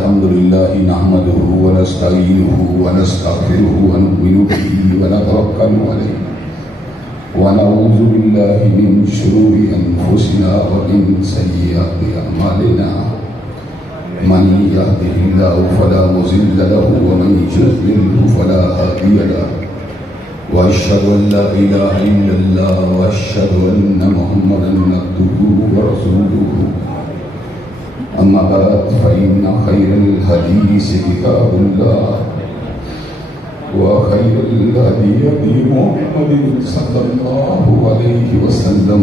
الحمد لله نحمده ونستعينه ونستغفره ونؤمن به ونتوكل عليه ونعوذ بالله من شرور أنفسنا ومن سيئات أعمالنا من يهده الله فلا مضل له ومن يضلل فلا هادي له وأشهد أن لا إله إلا الله وأشهد أن محمدا عبده ورسوله أما بعد فإن خير الحديث كتاب الله وخير الهدي هدي محمد صلى الله عليه وسلم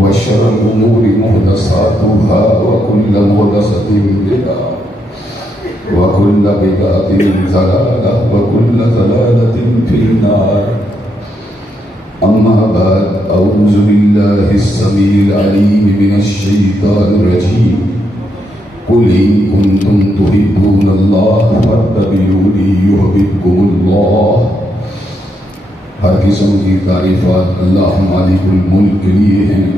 وشر الأمور محدثاتها وكل محدثة بدعة وكل بدعة ضلالة وكل ضلالة في النار أما بعد أعوذ بالله السميع العليم من الشيطان الرجيم قل إن كنتم تحبون الله فاتبعوني يحببكم الله. ہر قسم کی تعریفات اللہ مالک الملک کے لیے ہیں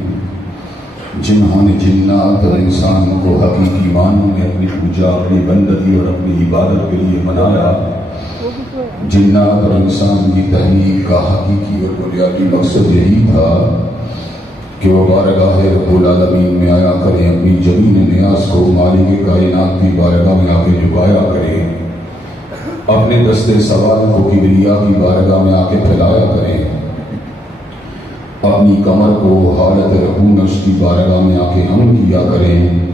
جنہوں نے جنات اور انسان کو حقیقی معنوں میں اپنی پوجا اپنی بندگی اور اپنی عبادت کے لیے بنایا. جنات اور انسان کی تحریک کا حقیقی اور بنیادی مقصد یہی تھا کہ وہ بارگاہ رب العالمین میں آیا کریں، اپنی جمین نیاز کو مالک کائنات کی بارگاہ میں آ کے جھکایا کریں، اپنے دستے سوال کو کبریا کی بارگاہ میں آ کے پھیلایا کریں، اپنی کمر کو حالت رکوع کی بارگاہ میں آ کے عمل کیا کریں،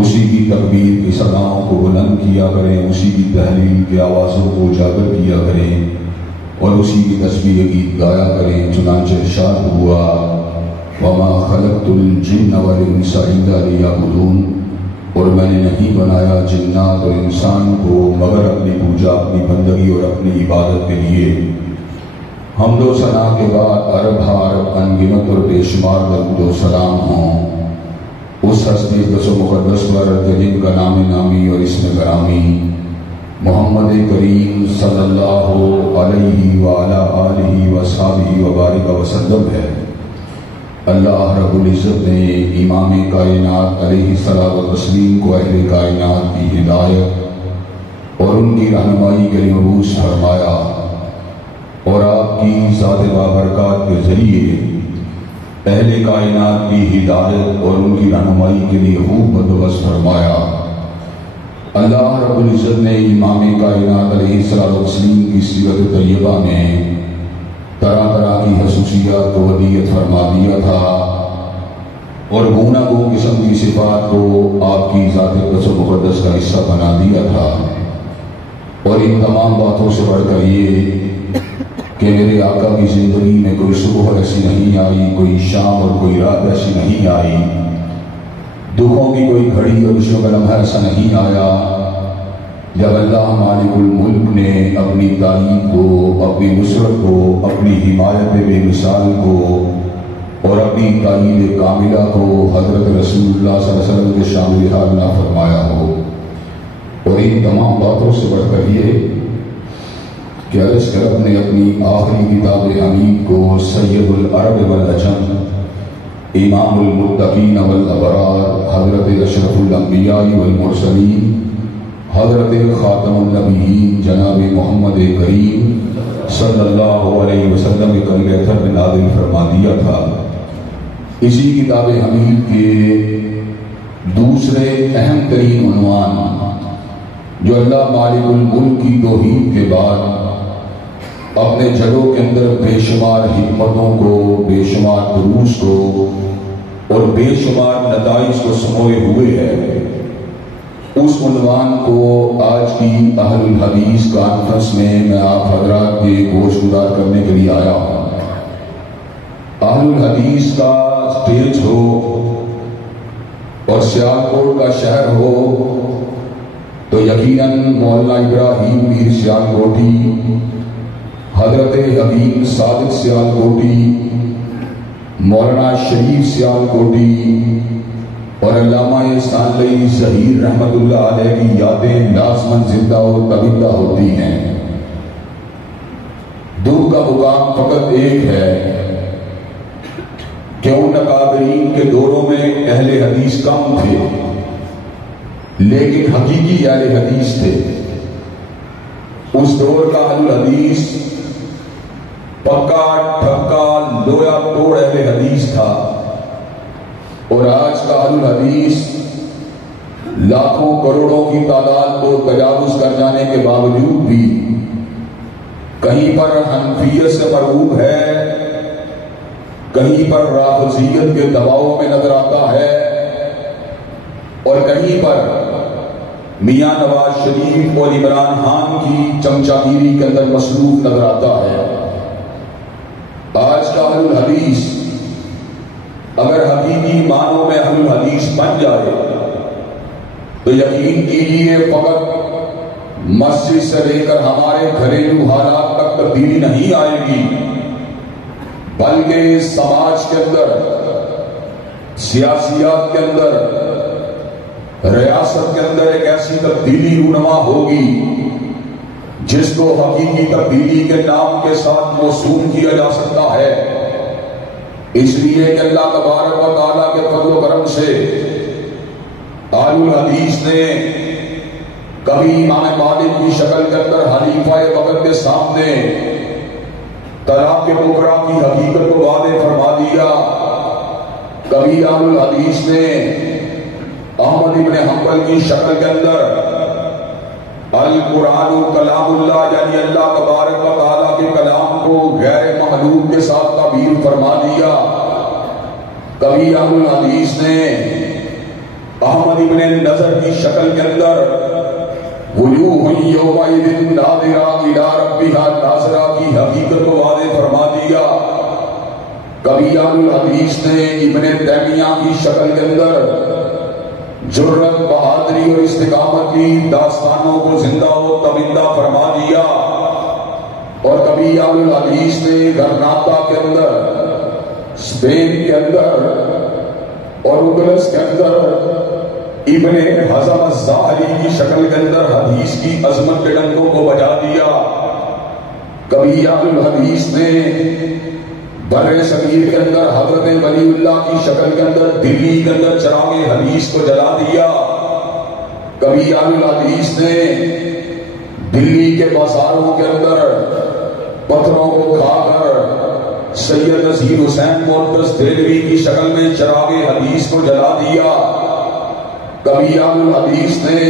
اسی کی تکبیر کی صداؤں کو بلند کیا کریں، اسی کی تحلیل کے آوازوں کو اجاگر کیا کریں اور اسی کی تسبیح گیت گایا کریں. چنانچہ ارشاد ہوا وَمَا خَلَقْتُ الْجِنَّ وَالْإِنسَ إِلَّا لِيَعْبُدُونَ، اور میں نے نہیں بنایا جنات اور انسان کو مگر اپنی پوجا اپنی بندگی اور اپنی عبادت کے لیے. حمد و ثنا کے بعد عرب ہار انگنت اور بے شمار درود و سلام ہوں اس ہستی قدس و مقدس پر جن کا نام نامی اور اسم گرامی محمد کریم صلی اللہ علیہ وعلی آلہ وصحبہ وبارک وسلم ہے. اللہ رب العزت نے امام کائنات علیہ الصلاۃ والتسلیم کو اہل کائنات کی ہدایت اور ان کی رہنمائی کے لیے مبعوث فرمایا اور آپ کی ذات بابرکات کے ذریعے اہل کائنات کی ہدایت اور ان کی رہنمائی کے لیے خوب بندوبست فرمایا. اللہ رب العزت نے امام کائنات علیہ الصلوۃ والتسلیم کی سیرت طیبہ میں طرح طرح کی خصوصیات کو ودیعت فرما دیا تھا اور گونا گو قسم کی صفات کو آپ کی ذات قدس و مقدس کا حصہ بنا دیا تھا. اور ان تمام باتوں سے بڑھ کر یہ کہ میرے آقا کی زندگی میں کوئی صبح ایسی نہیں آئی، کوئی شام اور کوئی رات ایسی نہیں آئی، دکھوں کی کوئی گھڑی اور خوشیوں کا لمحہ ایسا نہیں آیا جب اللہ مالک الملک نے اپنی تعلیم کو، اپنی نصرت کو، اپنی حمایت بے مثال کو اور اپنی تعلیم کاملہ کو حضرت رسول اللہ صلی اللہ علیہ وسلم کے شامل حال نہ فرمایا ہو. اور ان تمام باتوں سے بڑھ کر یہ کہ عرض کرب نے اپنی آخری کتاب حمید کو سید العرب والعجم امام المتقین والابرار حضرت اشرف الانبیاء والمرسلین حضرت خاتم النبیین جناب محمد کریم صلی اللہ علیہ وسلم کے قلب اطہر میں نازل فرما دیا تھا. اسی کتاب حمید کے دوسرے اہم ترین عنوان جو اللہ مالک الملک کی توحید کے بعد اپنے جگہوں کے اندر بے شمار حکمتوں کو، بے شمار دروس کو اور بے شمار نتائج کو سموئے ہوئے ہے، اس عنوان کو آج کی اہل الحدیث کانفرنس میں میں آپ حضرات کے گوش گزار کرنے کے لیے آیا ہوں. اہل الحدیث کا سٹیج ہو سیالکوٹ کا شہر ہو تو یقیناً مولانا ابراہیم میر سیالکوٹی، حضرت حکیم صادق سیالکوٹی، مولانا شریف سیالکوٹی اور علامہ ثانوی ظہیر رحمت اللہ علیہ کی یادیں لازماً زندہ و تابندہ ہوتی ہیں۔ دور کا مقام فقط ایک ہے کہ ان اکابرین کے دوروں میں اہل حدیث کم تھے، لیکن حقیقی اہل حدیث تھے۔ اس دور کا اہل حدیث پکا ٹھکا لویا توڑ اہل حدیث تھا، اور آج کا اہل حدیث لاکھوں کروڑوں کی تعداد کو تجاوز کر جانے کے باوجود بھی کہیں پر حنفیت سے مرغوب ہے، کہیں پر رافضیت کے دباؤ میں نظر آتا ہے، اور کہیں پر میاں نواز شریف اور عمران خان کی چمچاگیری کے اندر مصروف نظر آتا ہے۔ آج کا اہل الحدیث اگر حقیقی معنوں میں اہل الحدیث بن جائے تو یقین کیجیے فقط مسجد سے لے کر ہمارے گھریلو حالات تک تبدیلی نہیں آئے گی، بلکہ سماج کے اندر، سیاسیات کے اندر، ریاست کے اندر ایک ایسی تبدیلی رونما ہوگی جس کو حقیقی تبدیلی کے نام کے ساتھ موسوم کیا جا سکتا ہے۔ اس لیے کہ اللہ تبارک و تعالیٰ کے فضل و کرم سے اہل الحدیث نے کبھی امام مالک کی شکل کے اندر خلیفہ وقت کے سامنے طلاق کبریٰ کی حقیقت کو واضح فرما دیا، کبھی اہل الحدیث نے احمد ابن حنبل کی شکل کے اندر القرآن کلام اللہ یعنی اللہ تبارک و تعالیٰ کے کلام کو غیر مخلوق کے ساتھ تعبیر فرما دیا، کبھی اہل الحدیث نے احمد ابن نظر کی شکل کے اندر وجوہ یومئذ ناظرہ الی ربہا ناظرہ کی حقیقت کو واضح فرما دیا، کبھی اہل الحدیث نے ابن تیمیہ کی شکل کے اندر جرت، بہادری اور استقامت کی داستانوں کو زندہ و تابندہ فرما دیا، اور کبھی اہل الحدیث نے غرناطہ کے اندر، اسپین کے اندر اور اندلس کے اندر ابن حزم الظاہری کی شکل کے اندر حدیث کی عظمت کے ڈنکوں کو بجا دیا، کبھی اہل الحدیث نے بر صغیر کے اندر حضرت ولی اللہ کی شکل کے اندر دلی کے اندر چراغ حدیث کو جلا دیا، کبھی اہل الحدیث نے دلی کے بازاروں کے اندر پتھروں کو کھا کر سید نذیر حسین مرتضی دہلوی کی شکل میں چراغ حدیث کو جلا دیا، کبھی اہل الحدیث نے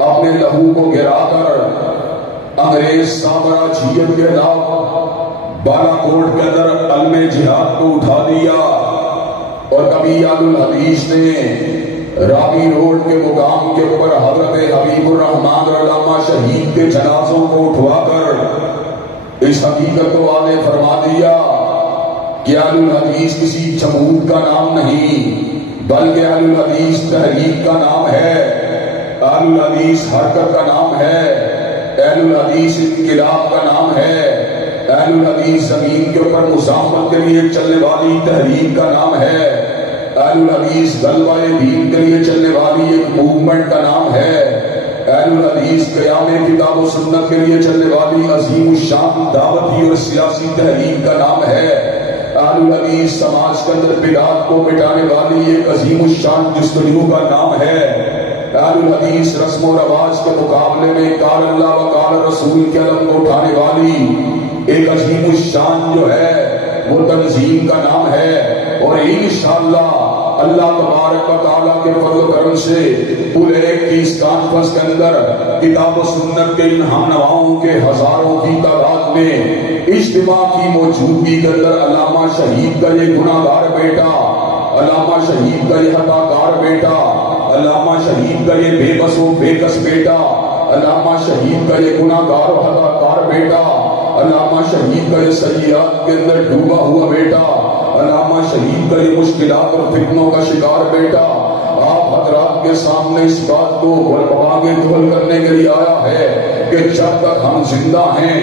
اپنے لہو کو گرا کر انگریز سامراجیت کے خلاف بالا کوٹ کے اندر علم جہاد کو اٹھا دیا، اور کبھی اہل الحدیث نے راوی روڈ کے مقام کے اوپر حضرت حبیب الرحمن علامہ شہید کے جنازوں کو اٹھوا کر اس حقیقت کو واضح فرما دیا کہ اہل الحدیث کسی جمود کا نام نہیں بلکہ اہل الحدیث تحریک کا نام ہے، اہل الحدیث حرکت کا نام ہے، اہل الحدیث انقلاب کا نام ہے، اہل الحدیث زمین کے اوپر مزاحمت کے لیے چلنے والی تحریک کا نام ہے، اہل الحدیث غلبہ دین کے لیے چلنے والی ایک موومنٹ کا نام ہے، اہل الحدیث قیام کتاب و سنت کے لیے چلنے والی عظیم الشان دعوتی اور سیاسی تحریک کا نام ہے، اہل الحدیث سماج کے اندر بدعات کو مٹانے والی ایک عظیم الشان جستجو کا نام ہے، اہل الحدیث رسم و رواج کے مقابلے میں قال اللہ و قال رسول کے علم کو اٹھانے والی ایک عظیم الشان جو ہے وہ تنظیم کا نام ہے، اور انشاءاللہ اللہ تبارک و تعالیٰ کے فضل و کرم سے پورے ایک کی اس کانفرنس کے اندر کتاب و سنت کے ان ہم نواؤں کے ہزاروں کی تعداد میں اجتماع کی موجودگی کے اندر علامہ شہید کا یہ گناہگار بیٹا، علامہ شہید کا یہ خطاکار بیٹا، علامہ شہید کا یہ بے بس و بے کس بیٹا، علامہ شہید کا یہ گناہگار و خطاکار بیٹا، علامہ شہید کا یہ سیئات کے اندر ڈوبا ہوا بیٹا، علامہ شہید کا یہ مشکلات اور فتنوں کا شکار بیٹا آپ حضرات کے سامنے اس بات کو آگے دھول کرنے کے لیے آیا ہے کہ جب تک ہم زندہ ہیں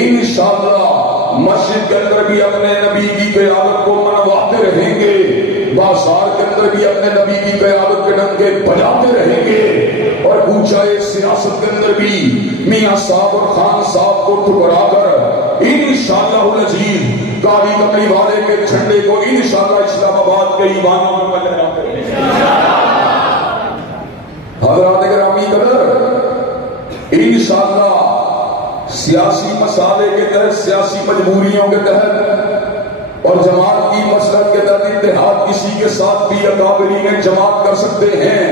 انشاءاللہ مسجد کے اندر بھی اپنے نبی کی قیادت کو منواتے رہیں گے، بازار کے اندر بھی اپنے نبی کی قیادت کے ڈنکے بجاتے رہیں گے، اور کوچائے سیاست کے اندر بھی میاں صاحب اور خان صاحب کو ٹکرا کر انشاءاللہ العزیز کالی کملی والے کے جھنڈے کو انشاءاللہ اسلام آباد کے ایوانوں میں لہراتے رہیں گے۔ حضرات گرامی قدر، انشاءاللہ سیاسی مسائل کے تحت، سیاسی مجبوریوں کے تحت اور جماعت کی مسلک کے تحت اتحاد کسی کے ساتھ بھی اکابرین جماعت کر سکتے ہیں،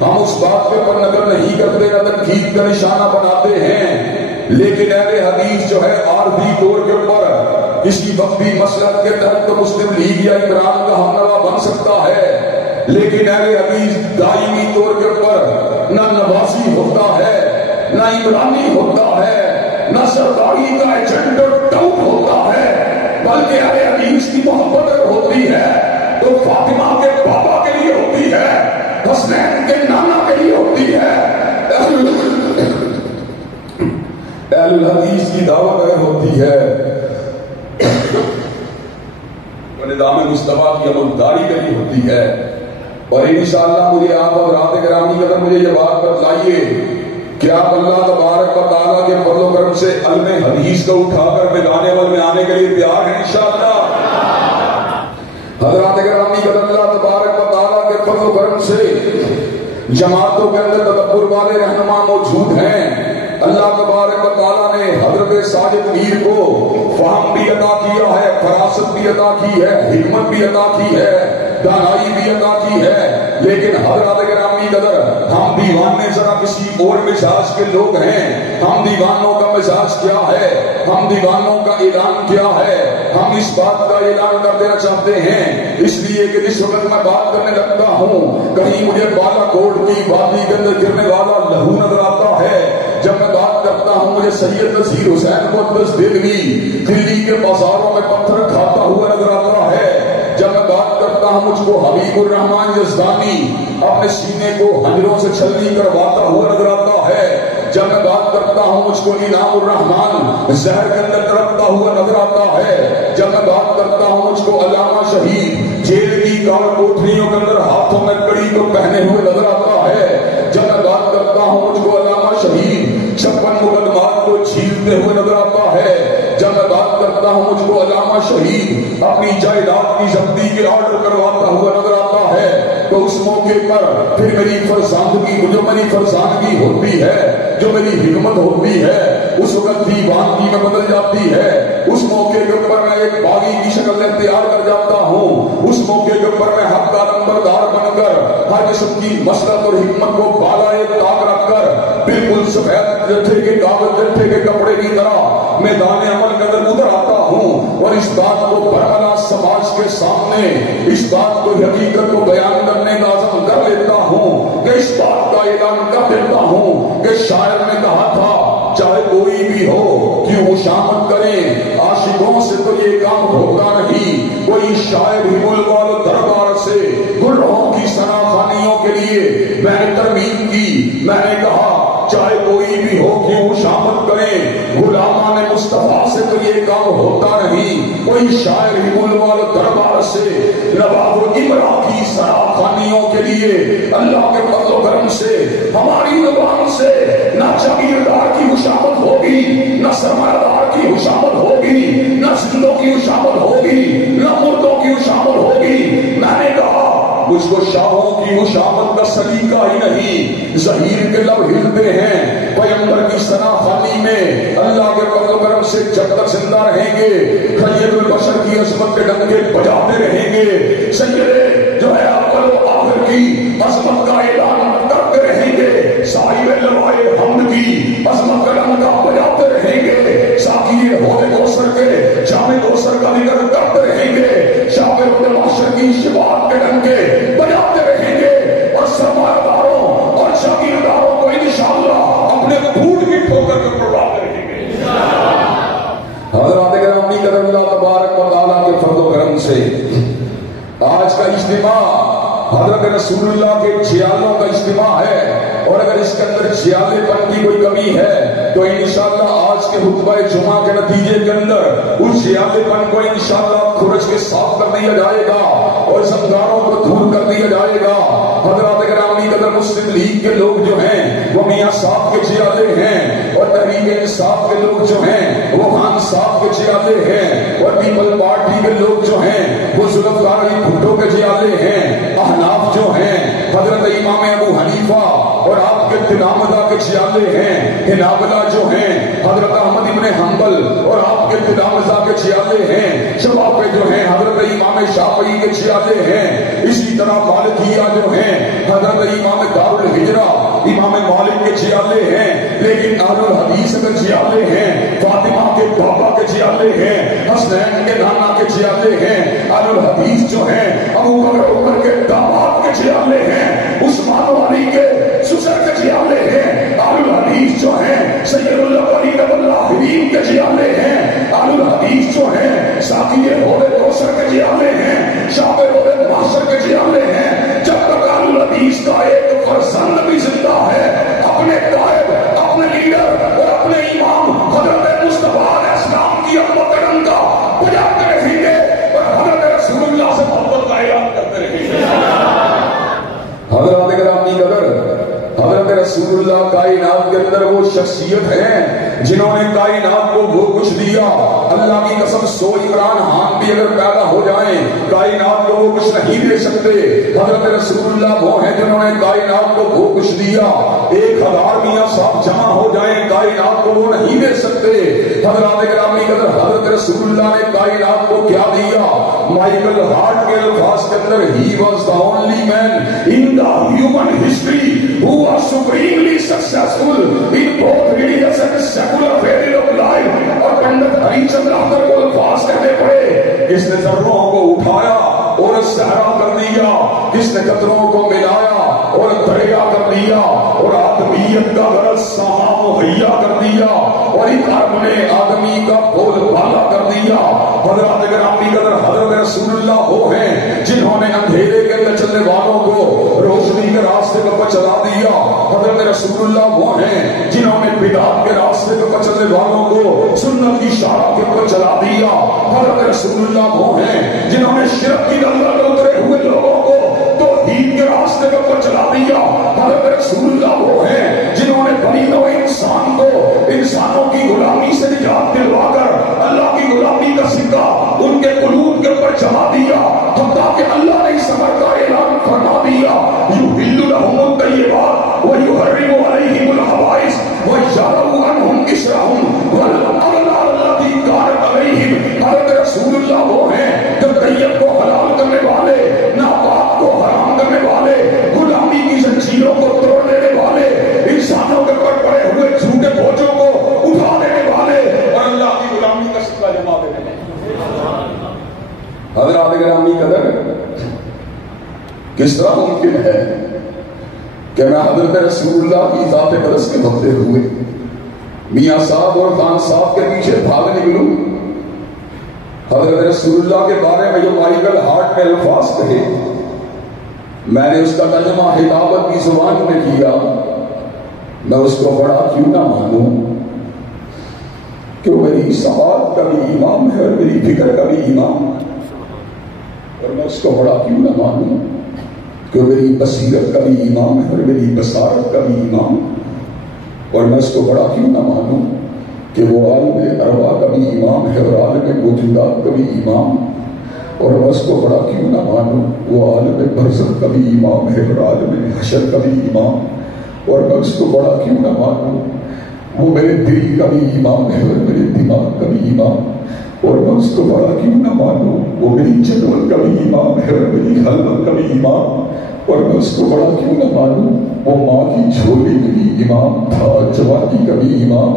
ہم اس بات کے پر نظر نہیں کرتے، نہ تنقید کا نشانہ بناتے ہیں، لیکن اہل حدیث جو ہے عارضی طور کے اوپر کسی وقتی مسلک کے تحت تو مسلم لیگ یا عمران کا ہمنوا بن سکتا ہے، لیکن اہل حدیث دائمی طور کے اوپر نہ نوازی ہوتا ہے، نہ عمرانی ہوتا ہے، نہ سرکاری کا ایجنٹ اور ٹاؤٹ ہوتا ہے، بلکہ اہل حدیث کی محبت اگر ہوتی ہے تو فاطمہ کے بابا کے لیے ہوتی ہے، حسنین کے نانا کے لیے ہوتی ہے۔ اہل الحدیث کی دعوت اگر ہوتی ہے تو نظام مصطفیٰ کی عملداری کے لیے ہوتی ہے۔ اور انشاءاللہ مجھے آپ اور رات گرامی اگر مجھے یہ بات بتلائیے کہ آپ اللہ تبارک و تعالیٰ کے فضل و کرم سے علم حدیث کو اٹھا کر میدان عمل میں آنے کے لیے تیار ہیں انشاءاللہ؟ حضرات گرامی قدر، اللہ تبارک و تعالیٰ کے فضل و کرم سے جماعتوں کے اندر تدبر والے رہنما موجود ہیں۔ اللہ تبارک و تعالیٰ نے حضرت ساجد میر کو فہم بھی عطا کیا ہے، فراست بھی عطا کی ہے، حکمت بھی عطا کی ہے، دانائی بھی عطا کی ہے، لیکن حضرات گرامی قدر ہم دیوانے ذرا کسی اور مزاج کے لوگ ہیں۔ ہم دیوانوں کا مزاج کیا ہے، ہم دیوانوں کا اعلان کیا ہے، ہم اس بات کا اعلان کر دینا چاہتے ہیں، اس لیے کہ جس وقت میں بات کرنے لگتا ہوں کہیں مجھے بالا کوٹ کی وادی کے اندر گرنے والا لہو نظر آتا ہے، جب میں بات کرتا ہوں مجھے سید نذیر حسین مقدس دہلوی دلی کے بازاروں میں پتھر کھاتا ہوا نظر آتا ہے، جب میں بات کرتا ہوں مجھ کو حبیب الرحمان یزدانی اپنے سینے کو حجروں سے چھلنی کرواتا ہوا نظر آتا ہے، جب میں بات کرتا ہوں مجھ کو انعام الرحمان زہر کے اندر تڑپتا ہوا نظر آتا ہے، جب میں بات کرتا ہوں مجھ کو علامہ شہید جیل کی کار کوٹریوں کے اندر ہاتھوں میں کڑی کو پہنے ہوئے نظر آتا ہے، جب میں بات کرتا ہوں مجھ کو علامہ شہید 56 مقدمات کو چھیلتے ہوئے نظر آتا ہے، جب میں بات کرتا ہوں مجھ کو علامہ شہید اپنی جائیداد کی ضبطی کے آرڈر کرواتا ہوا نظر آتا ہے، تو اس موقع پر پھر میری فرزاندگی ہوتی ہے، جو میری حکمت ہوتی ہے اس وقت دیوانگی میں بدل جاتی ہے، اس موقع کے اوپر میں ایک باغی کی شکل اختیار کر جاتا ہوں، اس موقع کے اوپر میں حق کا نمبردار بن کر ہر قسم کی مسلط اور حکمت کو بالائے طاق رکھ کر بالکل سفید جٹھے کے کاغذ جٹھے کے کپڑے کی طرح میدان عمل کے اندر اتر آتا ہوں، اور اس بات کو برملا سماج کے سامنے اس بات کو حقیقت کو بیان کرنے کا عزم کر لیتا ہوں کہ اس بات کا اعلان کر دیتا ہوں کہ شاعر نے کہا تھا چاہے کوئی بھی ہو کیوں شامت کریں، عاشقوں سے تو یہ کام ہوتا نہیں، کوئی شاعر ہی ملک والوں دربار سے گلوں کی سناخانیوں کے لیے میں نے ترمیم کی، میں نے کہا چاہے کوئی بھی ہو کیوں شامت کریں، غلامان مصطفیٰ سے تو یہ کام ہوتا نہیں، کوئی شاعر ہی ملک والوں دربار سے نواب امرا کی سناخانیوں کے لیے اللہ کے فضل و کرم سے ہماری زبان سے نہ جاگیردار کی خوشامد ہوگی، نہ سرمایہ دار کی خوشامد ہوگی، نہ زندوں کی خوشامد ہوگی، نہ مردوں کی خوشامد ہوگی۔ میں نے کہا مجھ کو شاہوں کی خوشامد کا سلیقہ ہی نہیں، ظہیر کے لب ہلتے ہیں پیغمبر کی سناخانی میں، اللہ کے فضل و کرم سے جب تک زندہ رہیں گے سید البشر کی عظمت کے ڈنکے بجاتے رہیں گے، سید جو ہے اول و آخر کی عظمت کا اعلان کرتے رہیں گے، صاحب لوائے حمد کی عظمت کا ڈنکا بجاتے رہیں گے، ساقی حوض کوثر کے جام کوثر کا ذکر کرتے رہیں گے، شاعر معاشر کی شفاعت کے ڈنکے بجاتے رہیں گے، اور سرمایہ داروں اور جاگیرداروں کو انشاءاللہ اپنے پھوٹ کی ٹھوکر کے پڑھاتے رہیں گے۔ حضرات گرامی قدر، اللہ تبارک و تعالیٰ کے فضل و کرم سے آج کا اجتماع حضرت رسول اللہ کے چھیالوں کا اجتماع ہے، اور اگر اس کے اندر چھیالے پن کی کوئی کمی ہے تو انشاءاللہ آج کے خطبہ جمعہ کے نتیجے کے اندر اس چھیالے پن کو انشاءاللہ کھرچ کے صاف کر دیا جائے گا اور زنگاروں کو دور کر دیا جائے گا۔ حضرات گرامی قدر، مسلم لیگ کے لوگ جو ہیں وہ میاں صاحب کے چھیالے ہیں، اور تحریک انصاف کے لوگ جو ہیں وہ خان صاحب کے چھیالے ہیں، اور پیپل پارٹی کے لوگ جو ہیں وہ ذوالفقار علی بھٹو کے چھیالے ہیں، احناف جو ہیں حضرت امام ابو حنیفہ اور آپ کے تلامذہ کے چھیالے ہیں، حنابلہ جو ہیں حضرت احمد ابن حنبل اور آپ کے تلامذہ کے چھیالے ہیں، شوافی جو ہیں حضرت امام شافعی کے چھیالے ہیں، اسی طرح مالکیہ جو ہیں حضرت امام دار الہجرہ امام مالک کے چھیالے ہیں، لیکن اہل الحدیث کے چھیالے ہیں، فاطمہ کے بابا کے چھیالے ہیں، حسنین کے نانا کے چھیالے ہیں، اہل الحدیث جو ہیں ابو بکر عمر کے داماد کے چھیالے ہیں، عثمان و علی کے سسر کے چھیالے ہیں، اہل الحدیث جو ہیں سید اللہ علی اللہ کے چھیالے ہیں، اہل الحدیث جو ہیں ساقی حوض کوثر کے چھیالے ہیں، شاب حوض محشر کے چھیالے ہیں۔ جب تک اہل الحدیث کا ایک فرزند بھی زندہ ہے، اپنے قائد، اپنے لیڈر اور اپنے امام حضرت مصطفیٰ علیہ السلام کی عظمت کا بجاتے رہیں گے اور حضرت رسول اللہ سے محبت کا اعلان کرتے رہیں گے۔ حضرات گرامی قدر، حضرت رسول اللہ کائنات کے اندر وہ شخصیت ہیں جنہوں نے کائنات کو وہ کچھ دیا، اللہ کی قسم 100 عمران خان بھی اگر پیدا ہو جائیں کائنات کو وہ کچھ نہیں دے سکتے۔ حضرت رسول اللہ وہ ہیں جنہوں نے کائنات کو وہ کچھ دیا، 1000 میاں صاحب جمع ہو جائیں کائنات کو وہ نہیں دے سکتے۔ حضرات گرامی قدر، حضرت رسول اللہ نے کائنات کو کیا دیا؟ مائیکل ہارٹ کے الفاظ کے اندر he was the only man in the human history who was supremely successful in both religious and secular phases of life۔ اور پنڈت ہری چند آخر کو الفاظ کہتے پڑے، جس نے ذروں کو اٹھایا اور صحرا کر دیا، جس نے قطروں کو ملایا اور دریا کر دیا، اور آدمیت کا غرض سامان مہیا کر دیا، اور ایک عرب نے آدمی کا بول بالا کر دیا۔ حضرات گرامی قدر، حضرت رسول اللہ وہ ہیں جنہوں نے اندھیرے کے اندر چلنے والوں کو روشنی کے راستے پر چلا دیا۔ حضرت رسول اللہ وہ ہیں جنہوں نے بدعت کے راستے پر چلنے والوں کو سنت کی شاہ کے اوپر چلا دیا۔ حضرت رسول اللہ وہ ہیں جنہوں نے شرک کی دلدل میں اترے ہوئے لوگوں کو توحید کے راستے پر چلا دیا۔ حضرت رسول اللہ وہ ہیں جنہوں نے بنی نوع انسان کو انسانوں کی غلامی سے نجات دلوا کر اللہ کی غلامی کا سکہ ان کے قلوب کے اوپر جما دیا، حتیٰ کہ اللہ نے اس امر کا اعلان فرما دیا، یحل لهم الطیبات ویحرم علیہم الخبائث ویضع عنہم اصرہم والاغلال التی کانت علیہم۔ حضرت رسول اللہ وہ ہیں جو طیب کو حلال کرنے والے، ناپاک کو حرام کرنے والے، غلامی کی زنجیروں کو توڑ دینے والے، انسانوں کے اوپر پڑے ہوئے جھوٹے بوجھوں کو اٹھا دینے والے اور اللہ کی غلامی کا سکہ جما دینے والے۔ حضرات گرامی قدر، کس طرح ممکن ہے کہ میں حضرت رسول اللہ کی ذات اقدس کے بھگتے ہوئے میاں صاحب اور خان صاحب کے پیچھے بھاگ نکلوں؟ حضرت رسول اللہ کے بارے میں جو مائیکل ہارٹ نے الفاظ کہے، میں نے اس کا ترجمہ ہدایت کی زبان میں کیا، میں اس کو بڑا کیوں نہ مانوں کہ وہ میری سوال کا بھی امام ہے اور میری فکر کا بھی امام ہے، اور میں اس کو بڑا کیوں نہ مانوں کہ وہ میری بصیرت کا بھی امام ہے اور میری بصارت کا بھی امام ہے، اور میں اس کو بڑا کیوں نہ مانوں کہ وہ عالم ارواح کا بھی امام ہے اور عالم موجودات کا بھی امام، اور میں اس کو بڑا کیوں نہ مانوں وہ عالم برزخ کا بھی امام ہے اور عالم حشر کا بھی امام، اور میں اس کو بڑا کیوں نہ مانوں وہ میرے دل کا بھی امام ہے اور میرے دماغ کا بھی امام، اور میں اس کو بڑا کیوں نہ مانوں وہ میری جدول کا بھی امام ہے اور میری خلوت کا بھی امام، اور میں اس کو بڑا کیوں نہ مانوں وہ ماں کی جھولی کا بھی امام تھا، جوانی کا بھی امام،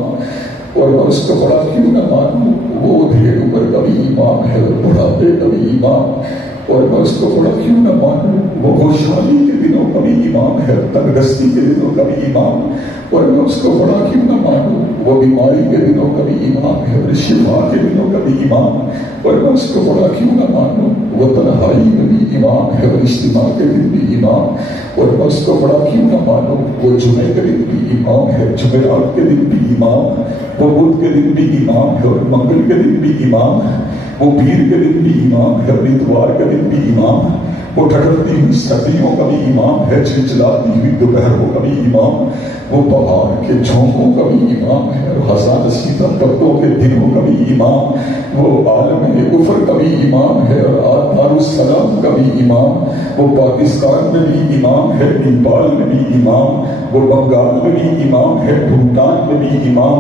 اور میں اس کو بڑا کیوں نہ مانوں وہ دھیر عمر کا بھی امام ہے اور بڑھاپے کا بھی امام، اور میں اس کو بڑا کیوں نہ مانوں وہ خوشحالی کے دنوں کا بھی امام ہے اور تنگدستی کے دنوں کا بھی امام، اور میں اس کو بڑا کیوں نہ مانوں وہ بیماری کے دنوں کا بھی امام ہے اور شفا کے دنوں کا بھی امام، اور میں اس کو بڑا کیوں نہ مانوں وہ تنہائی میں بھی امام ہے اور اجتماع کے دن بھی امام، اور میں اس کو بڑا کیوں نہ مانوں، وہ جمعے کے دن بھی امام ہے، جمعرات کے دن بھی امام، وہ بدھ کے دن بھی امام ہے، اور منگل کے دن بھی امام ہے، وہ پیر کے دن بھی امام ہے، اور اتوار کے دن بھی امام ہے، وہ ٹھٹرتی ہوئی سردیوں کا بھی امام ہے، چلچلاتی ہوئی دوپہروں کا بھی امام، وہ بہار کے جھونکوں کا بھی امام ہے، اور خزان رسیدہ پتوں کے دنوں کا بھی امام، وہ عالم کفر کا بھی امام ہے، اور دارالسلام کا بھی امام، وہ پاکستان میں بھی امام ہے، نیپال میں بھی امام، وہ بنگال میں بھی امام ہے، بھوٹان میں بھی امام،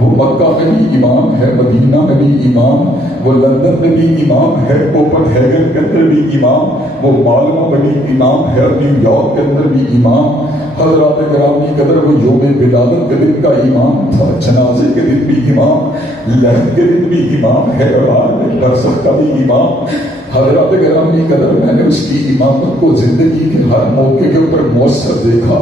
وہ مکہ میں بھی امام ہے، مدینہ میں بھی امام، وہ لندن میں بھی امام ہے، کوپن ہیگن کے اندر بھی امام، وہ مالمو میں بھی امام ہے، اور نیو یارک کے اندر بھی امام۔ حضرات گرامی قدر وہ یوم ولادت کے دن کا امام تھا، جنازے کے دن بھی امام، لہد کے دن بھی امام ہے، اور عالم برزخ کا بھی امام۔ حضرات گرامی قدر میں نے اس کی امامت کو زندگی کے ہر موقع کے اوپر مؤثر دیکھا۔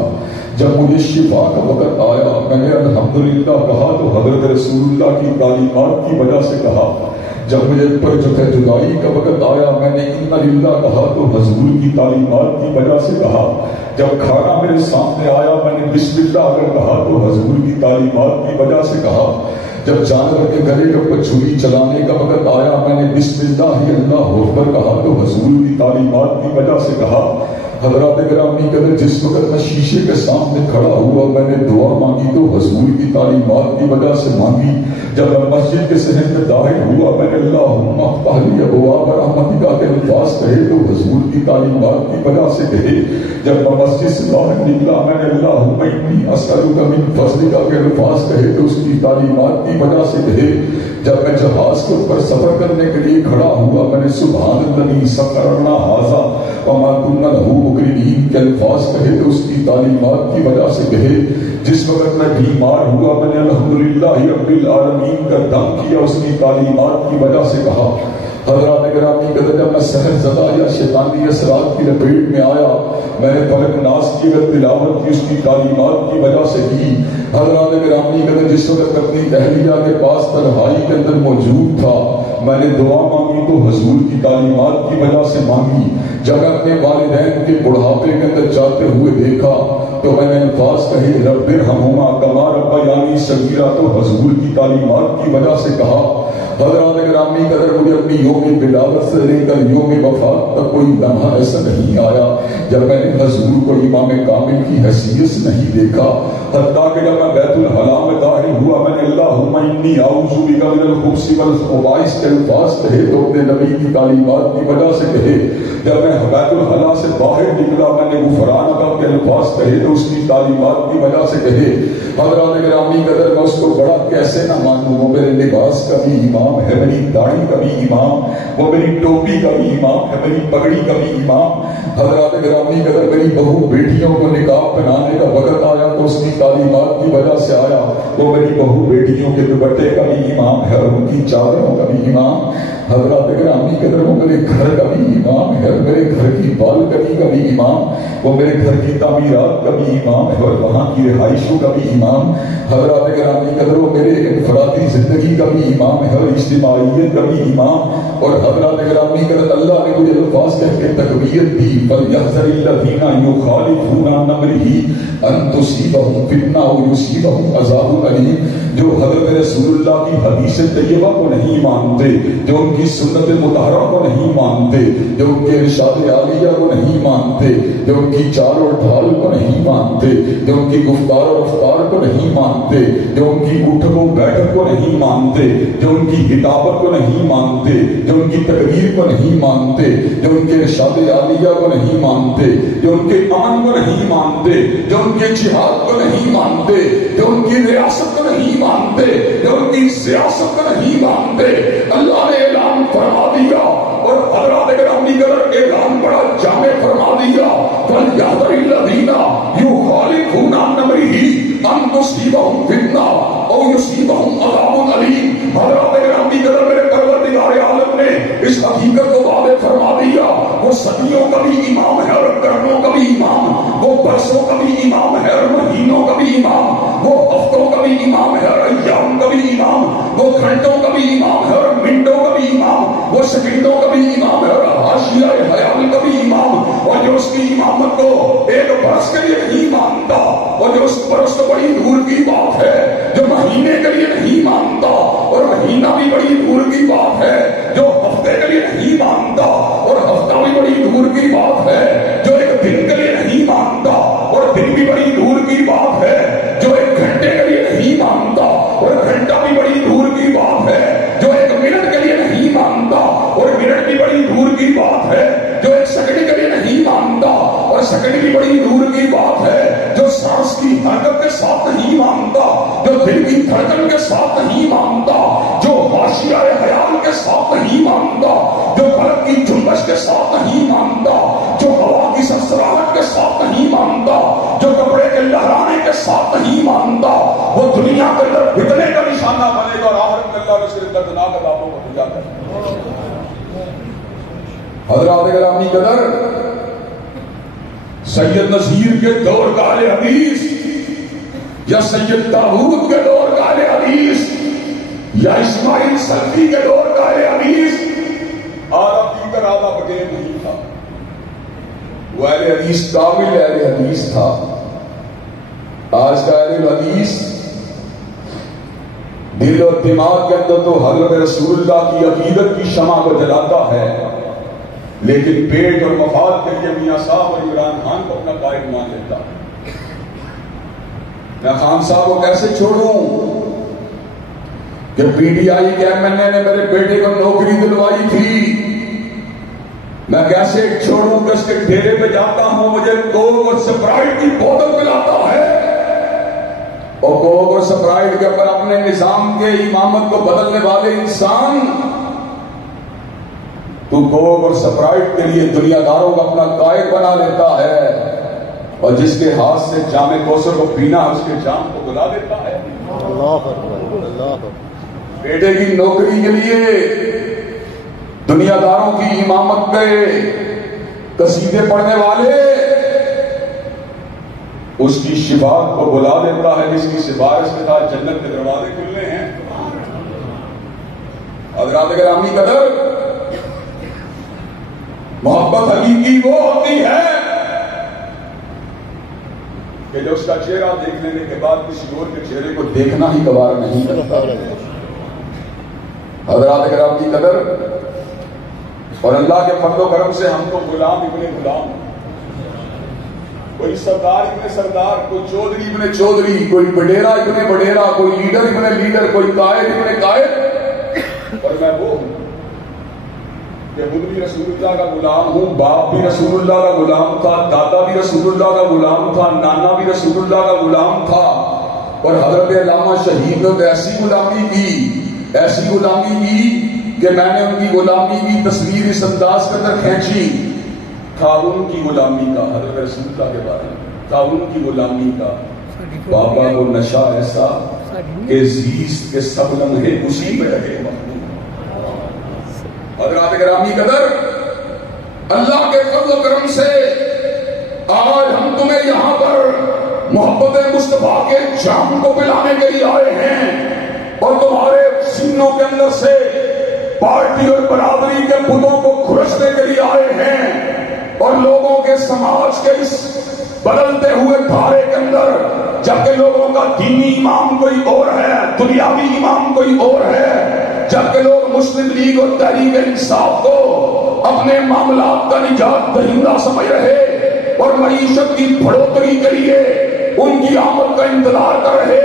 جب مجھے شفا کا وقت آیا میں نے الحمدللہ کہا تو حضرت رسول اللہ کی تعلیمات کی وجہ سے کہا۔ جب مجھے پر جو ہے جدائی کا وقت آیا میں نے انا للہ کہا تو حضور کی تعلیمات کی وجہ سے کہا۔ جب کھانا میرے سامنے آیا میں نے بسم اللہ اگر کہا تو حضور کی تعلیمات کی وجہ سے کہا۔ جب جانور کے گلے کے اوپر چھری چلانے کا وقت آیا میں نے بسم اللہ اللہ اکبر کہا تو حضور کی تعلیمات کی وجہ سے کہا۔ حضرات گرامی قدر جس وقت میں شیشے کے سامنے کھڑا ہوا میں نے دعا مانگی تو حضور کی تعلیمات کی وجہ سے مانگی۔ جب میں مسجد کے صحن میں داخل ہوا میں نے اللہم افتح لی ابواب رحمتک کے الفاظ کہے تو حضور کی تعلیمات کی وجہ سے کہے۔ جب میں مسجد سے باہر نکلا میں نے اللہم انی اسألک من فضلک کے الفاظ کہے تو اس کی تعلیمات کی وجہ سے کہے۔ جب میں جہاز کے اوپر سفر کرنے کے لیے کھڑا ہوا میں نے سبحان الذی سخرنا ھذا وما كنا له مقرنین کے الفاظ کہے تو اس کی تعلیمات کی وجہ سے کہے۔ جس وقت میں بیمار ہوا میں نے الحمدللہ رب العالمین کا دم کیا اس کی تعلیمات کی وجہ سے کہا۔ حضرات گرامی قدر جب میں سحر زدہ یا شیطانی اثرات کی لپیٹ میں آیا میں نے فلق ناس کی اگر تلاوت کی اس کی تعلیمات کی وجہ سے کی۔ حضرات گرامی قدر جس وقت اپنی اہلیہ کے پاس تنہائی کے اندر موجود تھا میں نے دعا مانگی تو حضور کی تعلیمات کی وجہ سے مانگی۔ جب میں اپنے والدین کے بڑھاپے کے اندر جاتے ہوئے دیکھا تو میں نے الفاظ کہے رب ارحمہما کما ربیانی صغیرا تو حضور کی تعلیمات کی وجہ سے کہا۔ حضرات گرامی قدر مجھے اپنی یوم ولادت سے لے کر یوم وفات تک کوئی لمحہ ایسا نہیں آیا جب میں نے حضور کو امام کامل کی حیثیت سے نہیں دیکھا۔ حتیٰ کہ جب میں بیت الخلاء میں داخل ہوا میں نے اللہم انی اعوذ بک من الخبث والخبائث کے الفاظ کہے تو اپنے نبی کی تعلیمات کی وجہ سے کہے۔ جب میں بیت الخلاء سے باہر نکلا میں نے غفرانک کے الفاظ کہے تو اس کی تعلیمات کی وجہ سے کہے۔ حضرات گرامی قدر میں اس کو بڑا کیسے نہ مانوں، وہ میرے لباس کا بھی امام ہے، میری داڑھی کا بھی امام، وہ میری ٹوپی کا بھی امام ہے، میری پگڑی کا بھی امام۔ حضرات گرامی قدر میری بہو بیٹیوں کو نقاب پہنانے کا وقت آیا تو اس کی تعلیمات کی وجہ سے آیا۔ وہ میری بہو بیٹیوں کے دوپٹے کا بھی امام ہے اور ان کی چادروں کا بھی امام۔ حضرات گرامی قدر وہ میرے گھر کا بھی امام ہے اور میرے گھر کی بالکنی کا بھی امام، وہ میرے گھر کی تعمیرات کا بھی امام ہے اور وہاں کی رہائشوں کا بھی امام۔ حضرات گرامی قدر وہ میرے انفرادی زندگی کا بھی امام ہے اور اجتماعیت کا بھی امام۔ اور حضرات گرامی قدر اللہ نے مجھے الفاظ کہہ کے تقویت دی فَلْيَحْذَرِ الَّذِينَ يُخَالِفُونَ عَنْ أَمْرِهِ أَن تُصِيبَهُمْ فِتْنَةٌ أَوْ يُصِيبَهُمْ عَذَابٌ أَلِيمٌ۔ جو حضرت رسول اللہ کی حدیث طیبہ کو نہیں مانتے، جو ان کی سنت مطہرہ کو نہیں مانتے، جو ان کے ارشاد عالیہ کو نہیں مانتے، جو ان کی چال اور ڈھال کو نہیں مانتے، جو ان کی گفتار اور رفتار کو نہیں مانتے، جو ان کی اٹھک و بیٹھک کو نہیں مانتے، جو ان کی خطابت کو نہیں مانتے، جو ان کی تقریر کو نہیں مانتے، جو ان کے ارشاد عالیہ کو نہیں مانتے، جو ان کے امن کو نہیں مانتے، جو ان کے جہاد کو نہیں مانتے، جو ان کی ریاست کو نہیں مانتے، جو ان کی سیاست کو نہیں مانتے، اللہ نے اعلان فرما دیا اور حضرات گرامی قدر اعلان بڑا جامع فرما دیا فَلْيَحْذَرِ الَّذِينَ يُخَالِفُونَ عَنْ أَمْرِهِ أَن تُصِيبَهُمْ فِتْنَةٌ أَوْ يُصِيبَهُمْ عَذَابٌ أَلِيمٌ۔ حضرات گرامی قدر میرے پروردگار عالم نے اس حقیقت کو واضح فرما دیا، وہ صدیوں کا بھی امام ہے اور قرنوں کا بھی امام، وہ برسوں کا بھی امام ہے اور مہینوں کا بھی امام، وہ ہفتوں کا بھی امام ہے اور ایام کا بھی امام، وہ گھنٹوں کا بھی امام ہے اور منٹوں کا بھی امام، وہ سیکنڈوں کا بھی امام ہے اور حاشیہ خیال کا بھی امام، برس کے لیے نہیں مانتا اور جو اس برس تو بڑی دور کی بات ہے، جو مہینے کے لیے نہیں مانتا اور مہینہ بھی بڑی دور کی بات ہے، جو ہفتے کے لیے نہیں مانتا اور ہفتہ بھی بڑی دور کی بات ہے، جو ایک دن کے لیے نہیں مانتا اور دن بھی بڑی دور کی بات ہے، جو ایک گھنٹے کے لیے نہیں مانتا اور گھنٹہ بھی بڑی دور کی بات ہے، جو ایک منٹ کے لیے نہیں مانتا اور منٹ بھی بڑی دور کی بات ہے، جو ایک سیکنڈ کے لیے نہیں مانتا اور سیکنڈ بھی بڑی دور کی بات ہے، جو سانس کی حرکت کے ساتھ نہیں مانتا، جو دل کی دھڑکن کے ساتھ نہیں مانتا، جو حاشیہ خیال کے ساتھ نہیں مانتا، جو پلک کی جنبش کے ساتھ نہیں مانتا، جو ہوا کی سرسراہٹ کے ساتھ نہیں مانتا، جو کپڑے کے لہرانے کے ساتھ نہیں مانتا، وہ دنیا کے اندر فتنے کا نشانہ بنے گا اور آخرت میں اللہ اس کے دردناک عذابوں کو بھجا کر۔ حضرات گرامی قدر، سید نذیر کے دور کا اہل حدیث یا سید داؤد کے دور کا اہل حدیث یا اسماعیل سلفی کے دور کا اہل حدیث آدھا پی کر آدھا بٹیر نہیں تھا، وہ اہل حدیث کامل اہل حدیث تھا۔ آج کا اہل حدیث دل و دماغ کے اندر تو حضرت رسول اللہ کی عقیدت کی شمع کو جلاتا ہے، لیکن پیٹ اور مفاد کے لیے میاں صاحب اور عمران خان کو اپنا قائد مان لیتا ہے۔ میں خان صاحب کو کیسے چھوڑوں کہ پی ٹی آئی کے ایم این اے نے میرے بیٹے کو نوکری دلوائی تھی، میں کیسے چھوڑوں کہ اس کے ڈھیرے پہ جاتا ہوں مجھے کوک اور سپرائٹ کی بوتل پلاتا ہے، اور کوک اور سپرائٹ کے اوپر اپنے نظام کے امامت کو بدلنے والے انسان، تو کوک اور سپرائٹ کے لیے دنیا داروں کو اپنا قائد بنا لیتا ہے، اور جس کے ہاتھ سے جام کوثر کو پینا اس کے جام کو بلا دیتا ہے۔ اللہ اکبر، اللہ اکبر۔ بیٹے کی نوکری کے لیے دنیا داروں کی امامت پہ قصیدے پڑھنے والے اس کی شفاعت کو بلا دیتا ہے جس کی سفارش کے ساتھ جنت کے دروازے کھلنے ہیں۔ حضرات گرامی قدر، محبت حقیقی وہ ہوتی ہے کہ جو اس کا چہرہ دیکھ لینے کے بعد کسی اور کے چہرے کو دیکھنا ہی گوارا نہیں کرتا۔ حضرات گرامی قدر، اور اللہ کے فضل و کرم سے ہم تو غلام ابن غلام، کوئی سردار ابن سردار، کوئی چودھری ابن چودھری، کوئی بڈیرا ابن بڈیرا، کوئی لیڈر ابن لیڈر، کوئی قائد ابن قائد، اور میں وہ ہوں کہ خود بھی رسول اللہ کا غلام ہوں، باپ بھی رسول اللہ کا غلام تھا، دادا بھی رسول اللہ کا غلام تھا، نانا بھی رسول اللہ کا غلام تھا، اور حضرت علامہ شہید نے ایسی غلامی کی، ایسی غلامی کی کہ میں نے ان کی غلامی کی تصویر اس انداز کے اندر کھینچی، تھا ان کی غلامی کا، حضرت رسول اللہ کے بارے میں تھا ان کی غلامی کا، بابا کو نشہ ایسا کہ زیست کے سب لمحے اسی میں رہے مخلوق۔ حضرات گرامی قدر، اللہ کے فضل و کرم سے آج ہم تمہیں یہاں پر محبت مصطفیٰ کے جام کو پلانے کے لیے آئے ہیں، اور تمہارے سینوں کے اندر سے پارٹی اور برادری کے بتوں کو کھرچنے کے لیے آئے ہیں، اور لوگوں کے سماج کے اس بدلتے ہوئے دھارے کے اندر جبکہ لوگوں کا دینی امام کوئی اور ہے، دنیاوی امام کوئی اور ہے، جبکہ لوگ مسلم لیگ اور تحریک انصاف کو اپنے معاملات کا نجات دہندہ سمجھ رہے اور معیشت کی بڑھوتری کے لیے ان کی آمد کا انتظار کر رہے،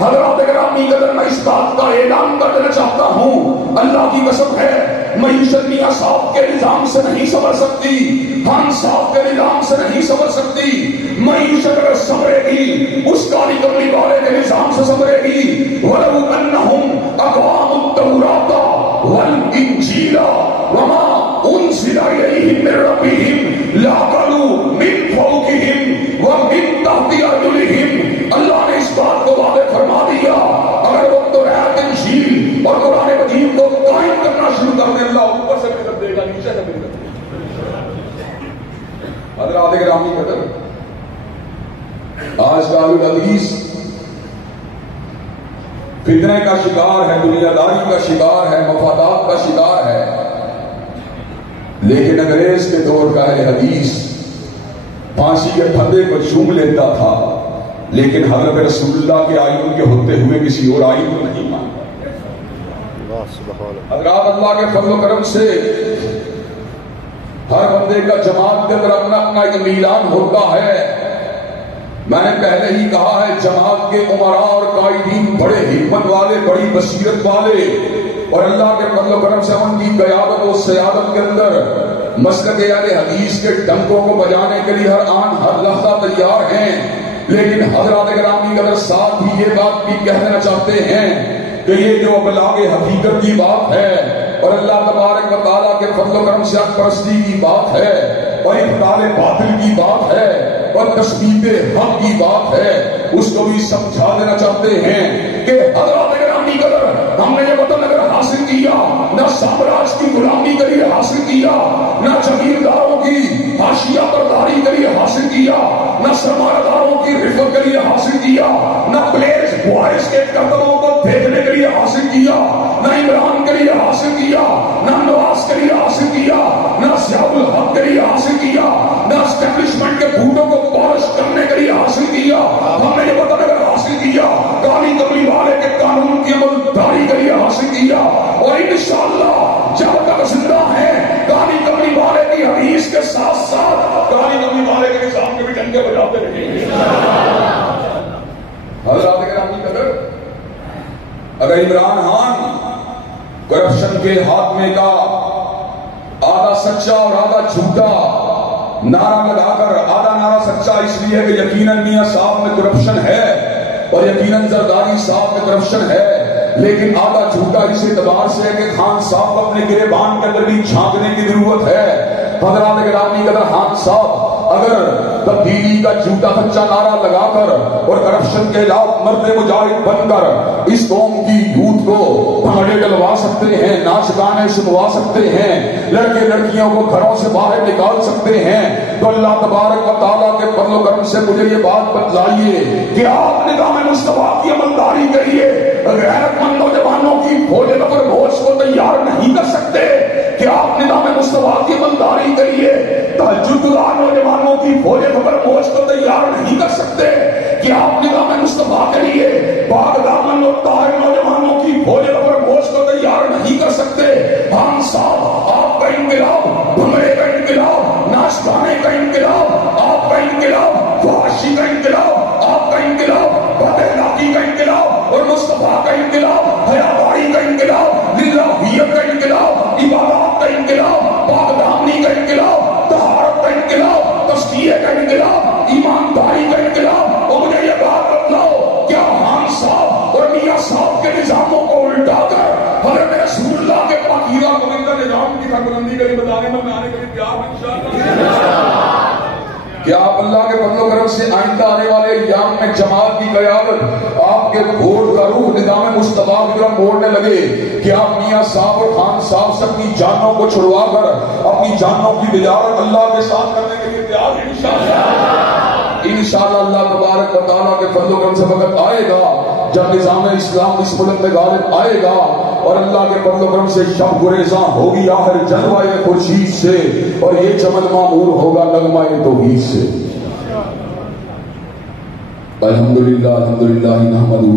حضرات گرامی قدر، میں اس بات کا اعلان کر دینا چاہتا ہوں، اللہ کی قسم ہے معیشت میاں صاحب کے نظام سے نہیں سنبھل سکتی، خان صاحب کے نظام سے نہیں سنبھل سکتی، معیشت اگر سنبھلے گی اس کالی کملی والے کے نظام سے سنبھلے گی۔ وَلَوْ أَنَّهُمْ أَقَامُوا التَّوْرَاةَ وَالْإِنْجِيلَ وَمَا أُنزِلَ إِلَيْهِم مِّن رَّبِّهِمْ لَأَكَلُوا مِن فَوْقِهِمْ وَمِن تَحْتِ أَرْجُلِهِمْ۔ اللہ نے اس بات کو واضح فرما دیا، اگر وہ توراۃ انجیل اور قرآن مجید کو قائم کرنا شروع کر دے، اللہ اوپر سے بھی کر دے گا، نیچے سے بھی کر دے گا۔ حضرات گرامی قدر، آج کا حدیث فتنے کا شکار ہے، دنیا داری کا شکار ہے، مفادات کا شکار ہے، لیکن انگریز کے دور کا اہل حدیث پھانسی کے پھندے کو چوم لیتا تھا، لیکن حضرت رسول اللہ کے آئین کے ہوتے ہوئے کسی اور آئین کو نہیں مانتا۔ حضرات اللہ کے فضل و کرم سے ہر بندے کا جماعت کے اندر اپنا اپنا ایک میلان ہوتا ہے۔ میں نے پہلے ہی کہا ہے، جماعت کے عمراء اور قائدین بڑے حکمت والے، بڑی بصیرت والے، اور اللہ کے فضل و کرم سے ان کی قیادت و سیادت کے اندر مسلک اہل حدیث کے ڈنکوں کو بجانے کے لیے ہر آن ہر لحظہ تیار ہیں۔ لیکن حضرات گرامی اگر ساتھ ہی یہ بات بھی کہہ دینا چاہتے ہیں کہ یہ جو ابلاغ حقیقت کی بات ہے اور اللہ تبارک و تعالیٰ کے فضل و کرم سے حق پرستی کی بات ہے اور ابطال باطل کی بات ہے اور تثبیت حق کی بات ہے، اس کو بھی سمجھا دینا چاہتے ہیں کہ حضرات گرامی قدر ہم نے یہ وطن اگر حاصل کیا، نہ سامراج کی غلامی کے لیے حاصل کیا، نہ جگیرداروں کی حاشیہ برداری کے لیے حاصل کیا، نہ سرمایہ داروں کی رفت کے لیے حاصل کیا، نہ پلیس بوائز کے قدموں کو دیکھنے کے لیے حاصل کیا، نہ عمران کے لیے حاصل کیا، نہ نواز کے لیے حاصل کیا، نہ ضیاء الحق کے لیے حاصل کیا، نہ اسٹیبلشمنٹ کے بھوٹوں کو پالش کرنے کے لیے حاصل کیا۔ ہم نے یہ وطن اگر حاصل کیا، کالی کملی والے کے قانون کی عملداری کے لیے حاصل کیا، اور انشاءاللہ جب تک زندہ ہیں کالی کملی والے کی حدیث کے ساتھ ساتھ کالی کملی والے کے نظام کے بھی ڈنڈے بجاتے رہیں گے۔ حضرات گرامی قدر، اگر عمران خان کرپشن کے خاتمے کا آدھا سچا اور آدھا جھوٹا نعرہ لگا کر، آدھا نعرہ سچا اس لیے کہ یقیناً میاں صاحب میں کرپشن ہے اور یقیناً زرداری صاحب میں کرپشن ہے، لیکن آدھا جھوٹا اس اعتبار سے ہے کہ خان صاحب اپنے گریبان کے اندر بھی جھانکنے کی ضرورت ہے۔ حضرات گرامی قدر، خان صاحب اگر تبدیلی کا جھوٹا سچا نعرہ لگا کر اور کرپشن کے خلاف مرد مجاہد بن کر اس قوم کی یوتھ کو بھنگڑے ڈلوا سکتے ہیں، ناچ گانے سنوا سکتے ہیں، لڑکے لڑکیوں کو گھروں سے باہر نکال سکتے ہیں، تو اللہ تبارک و تعالیٰ کے فضل و کرم سے مجھے یہ بات بتلائیے کہ آپ نظام مصطفیٰ کی عملداری کے لیے غیرت مند نوجوانوں کی بھوجے بکر گوشت کو تیار نہیں کر سکتے، کہ آپ نظام مصطفیٰ کی عملداری کے لیے تہجد گزار نوجوانوں کی بھوجے بکر گوشت کو تیار نہیں کر سکتے، کہ آپ نظام مصطفیٰ کے لیے پاک دامن اور طاہر نوجوانوں کی بھوجے بکر گوشت کو تیار نہیں کر سکتے۔ خان صاحب، آپ کا انقلاب، بھنگڑے کا انقلاب، ناچ گانے کا انقلاب، آپ کا انقلاب، فحاشی کا انقلاب، آپ کا انقلاب، بد اخلاقی کا انقلاب اور مصطفیٰ کا انقلاب، حیاداری کا انقلاب، للہیت کا انقلاب، عبادات کا انقلاب، پاک دامنی کا انقلاب، طہارت کا انقلاب، تزکیے کا انقلاب، ایمانداری کا انقلاب۔ اور مجھے یہ بات بتلاؤ، کیا خان صاحب اور میاں صاحب کے نظاموں کو الٹا کر حضرت رسول اللہ کے پاکیزہ گویندا نظام کی سربلندی کے لیے بتانے میں آنے کے لیے تیار ہیں انشاءاللہ؟ کیا آپ اللہ کے فضل و کرم سے آئندہ آنے والے ایام میں جماعت کی قیادت آپ کے ووٹ کا روح نظام مصطفیٰ کی طرف موڑنے لگے کہ آپ میاں صاحب اور خان صاحب سے اپنی جانوں کو چھڑوا کر اپنی جانوں کی تجارت اللہ کے ساتھ کرنے کے لیے تیار ہیں انشاءاللہ؟ اللہ تبارک و تعالیٰ کے فضل و کرم سے وقت آئے گا جب نظام اسلام اس ملک میں غالب آئے گا اور اللہ کے فضل و کرم سے شب گریزاں ہوگی آخر جلوہ خورشید سے، اور یہ چمن معمور ہوگا نغمہ توحید سے۔ الحمدللہ الحمدللہ نحمدہ